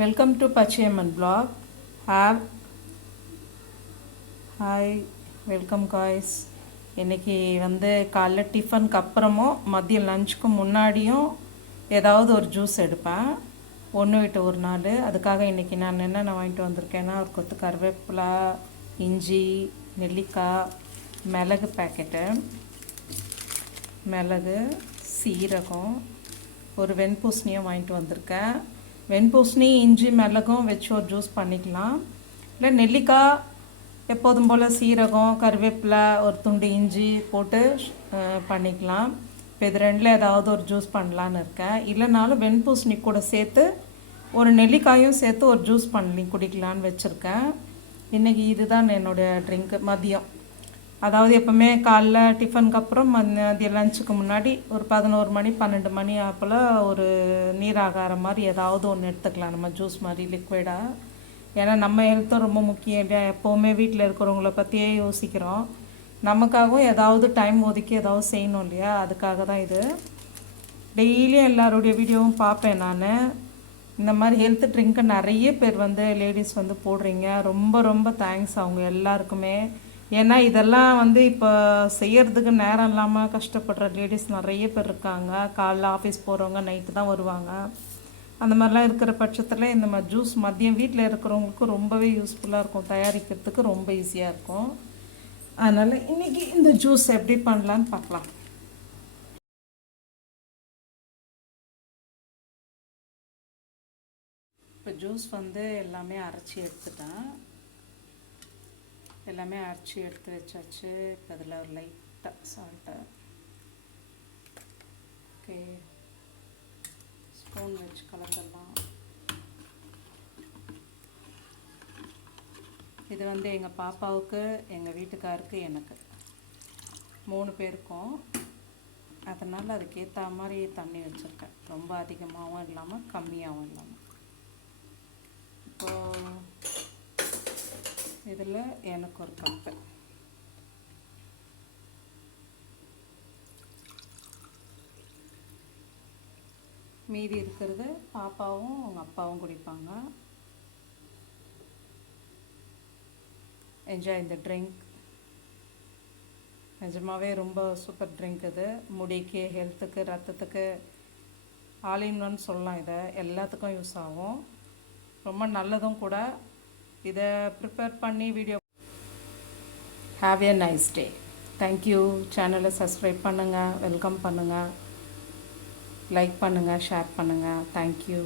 Welcome to Pachaiyamman vlog. Have hi welcome guys. இன்றைக்கி காலைல டிஃபனுக்கு அப்புறமும் மதியம் லஞ்சுக்கு முன்னாடியும் ஏதாவது ஒரு ஜூஸ் எடுப்பேன், ஒன்று விட்டு ஒரு நாள். அதுக்காக இன்றைக்கி நான் என்னென்ன வாங்கிட்டு வந்திருக்கேன்னா, ஒரு கொத்து கருவேப்பிலை, இஞ்சி, நெல்லிக்காய், மிளகு பேக்கெட்டு, மிளகு, சீரகம், ஒரு வெண்பூசணியும் வாங்கிட்டு வந்திருக்கேன். வெண்பூசணி, இஞ்சி, மிளகும் வச்சு ஒரு ஜூஸ் பண்ணிக்கலாம். இல்லை நெல்லிக்காய், எப்போதும் போல் சீரகம், கருவேப்பிலை, ஒரு துண்டு இஞ்சி போட்டு பண்ணிக்கலாம். இப்போ இது ரெண்டில் ஏதாவது ஒரு ஜூஸ் பண்ணலான்னு இருக்கேன். இல்லைனாலும் வெண்பூசணி கூட சேர்த்து ஒரு நெல்லிக்காயும் சேர்த்து ஒரு ஜூஸ் பண்ணி குடிக்கலான்னு வச்சுருக்கேன். இன்றைக்கி இதுதான் என்னுடைய ட்ரிங்க்கு மதியம். அதாவது எப்போவுமே காலைல டிஃபனுக்கு அப்புறம் மதியம் லஞ்சுக்கு முன்னாடி ஒரு 11 மணி 12 மணி அப்போல் ஒரு நீராகாரம் மாதிரி ஏதாவது ஒன்று எடுத்துக்கலாம், நம்ம ஜூஸ் மாதிரி லிக்விடாக. ஏன்னா நம்ம ஹெல்த்தும் ரொம்ப முக்கியம் இல்லையா? எப்போவுமே வீட்டில் இருக்கிறவங்கள பற்றியே யோசிக்கிறோம். நமக்காகவும் ஏதாவது டைம் ஒதுக்கி ஏதாவது செய்யணும் இல்லையா? அதுக்காக தான் இது. டெய்லியும் எல்லாருடைய வீடியோவும் பார்ப்பேன் நான். இந்த மாதிரி ஹெல்த் ட்ரிங்க்கு நிறைய பேர் லேடிஸ் போடுறீங்க. ரொம்ப ரொம்ப தேங்க்ஸ் அவங்க எல்லாருக்குமே. ஏன்னா இதெல்லாம் இப்போ செய்கிறதுக்கு நேரம் இல்லாமல் கஷ்டப்படுற லேடிஸ் நிறைய பேர் இருக்காங்க. காலைல ஆஃபீஸ் போகிறவங்க நைட்டு தான் வருவாங்க. அந்த மாதிரிலாம் இருக்கிற பட்சத்தில் இந்த மாதிரி ஜூஸ் மதியம் வீட்டில் இருக்கிறவங்களுக்கு ரொம்பவே யூஸ்ஃபுல்லாக இருக்கும், தயாரிக்கிறதுக்கு ரொம்ப ஈஸியாக இருக்கும். அதனால் இன்றைக்கி இந்த ஜூஸ் எப்படி பண்ணலான்னு பார்க்கலாம். இப்போ ஜூஸ் எல்லாமே அரைச்சி எடுத்துட்டேன். எல்லாமே அரைச்சி எடுத்து வச்சாச்சு. இப்போ அதில் ஒரு லைட்டாக சால்ட்டு, ஓகே, ஸ்பூன் வச்சு கலந்துடலாம். இது எங்கள் பாப்பாவுக்கு, எங்கள் வீட்டுக்காருக்கு, எனக்கு 3 பேருக்கும். அதனால் அதுக்கேற்ற மாதிரி தண்ணி வச்சுருக்கேன். ரொம்ப அதிகமாகவும் இல்லாமல் கம்மியாகவும் இல்லாமல். இப்போது இதில் எனக்கு ஒரு கப்பு, மீதி இருக்கிறது பாப்பாவும் அவங்க அப்பாவும் குடிப்பாங்க. என்ஜாய் இந்த ட்ரிங்க். நிஜமாகவே ரொம்ப சூப்பர் ட்ரிங்க் இது. முடிக்கு, ஹெல்த்துக்கு, ரத்தத்துக்கு, ஆல் இன் ஒன் சொல்லலாம். இதை எல்லாத்துக்கும் யூஸ் ஆகும், ரொம்ப நல்லதும் கூட. இதை ப்ரிப்பேர் பண்ணி video. Have a nice day. Thank you. சேனலை சப்ஸ்கிரைப் பண்ணுங்கள், வெல்கம் பண்ணுங்கள், லைக் பண்ணுங்கள், ஷேர் பண்ணுங்கள். தேங்க்யூ.